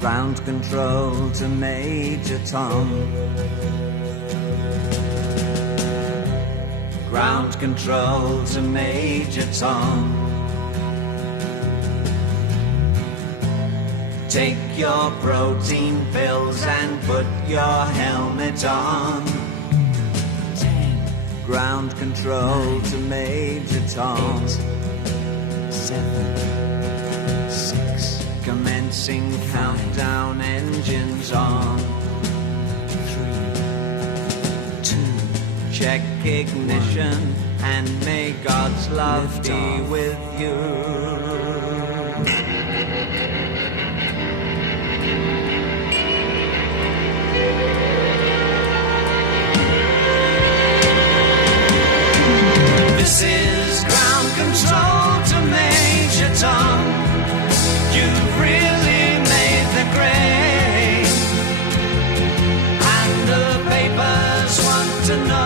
Ground control to Major Tom. Ground control to Major Tom. Take your protein pills and put your helmet on. 10, Ground control 9, to Major Tom. 8, 7, 6, Commencing countdown, engines on. 3, 2, Check ignition and may God's love Lift be off. with you. This is ground control to Major Tom. You've really made the grade, and the papers want to know